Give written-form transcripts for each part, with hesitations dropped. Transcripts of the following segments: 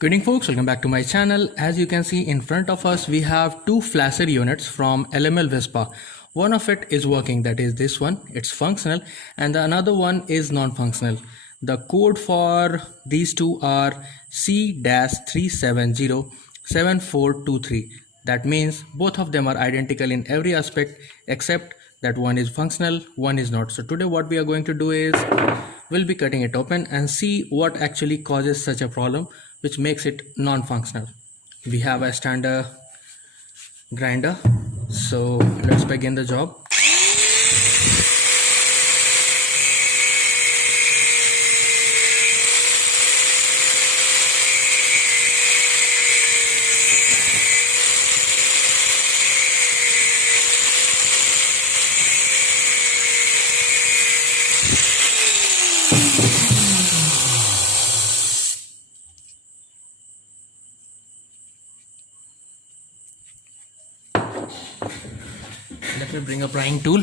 Good evening folks, welcome back to my channel. As you can see in front of us, we have two flasher units from LML Vespa. One of it is working, that is this one, it's functional, and the another one is non-functional. The code for these two are C-3707423. That means both of them are identical in every aspect except that one is functional, one is not. So today what we are going to do is we'll be cutting it open and see what actually causes such a problem which makes it non-functional. We have a standard grinder, so let's begin the job. Let me bring a prying tool.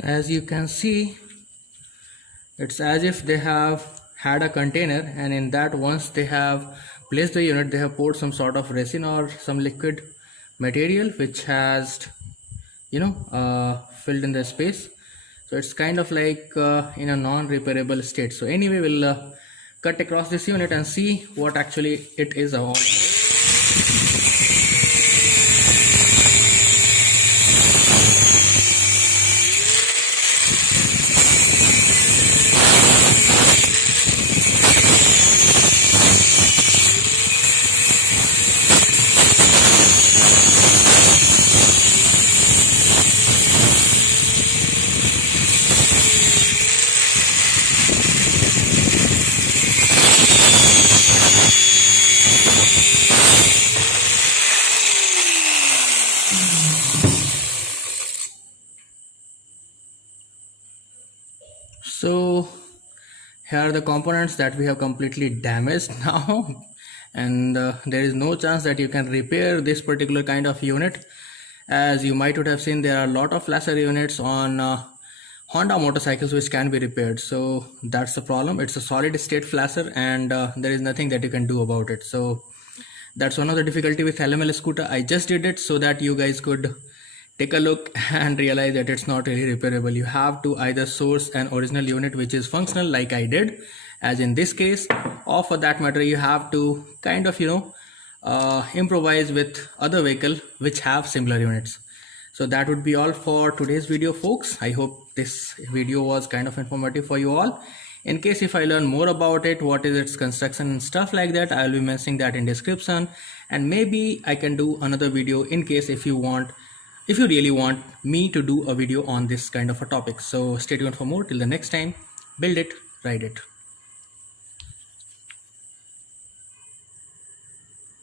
As you can see, it's as if they have had a container, and in that, once they have placed the unit, they have poured some sort of resin or some liquid material which has filled in the space. So it's kind of like in a non-repairable state. So anyway, we'll cut across this unit and see what actually it is all about. So here are the components that we have completely damaged now, and there is no chance that you can repair this particular kind of unit. As you might have seen, there are a lot of flasher units on Honda motorcycles which can be repaired. So that's the problem. It's a solid state flasher, and there is nothing that you can do about it. So that's one of the difficulty with LML scooter. I just did it so that you guys could take a look and realize that it's not really repairable. You have to either source an original unit which is functional, like I did, as in this case, or for that matter, you have to kind of improvise with other vehicle which have similar units. So that would be all for today's video, folks. I hope this video was kind of informative for you all. In case if I learn more about it, what is its construction and stuff like that, I'll be mentioning that in description, and maybe I can do another video in case if you want if you really want me to do a video on this kind of a topic. So stay tuned for more. Till the next time, build it, ride it.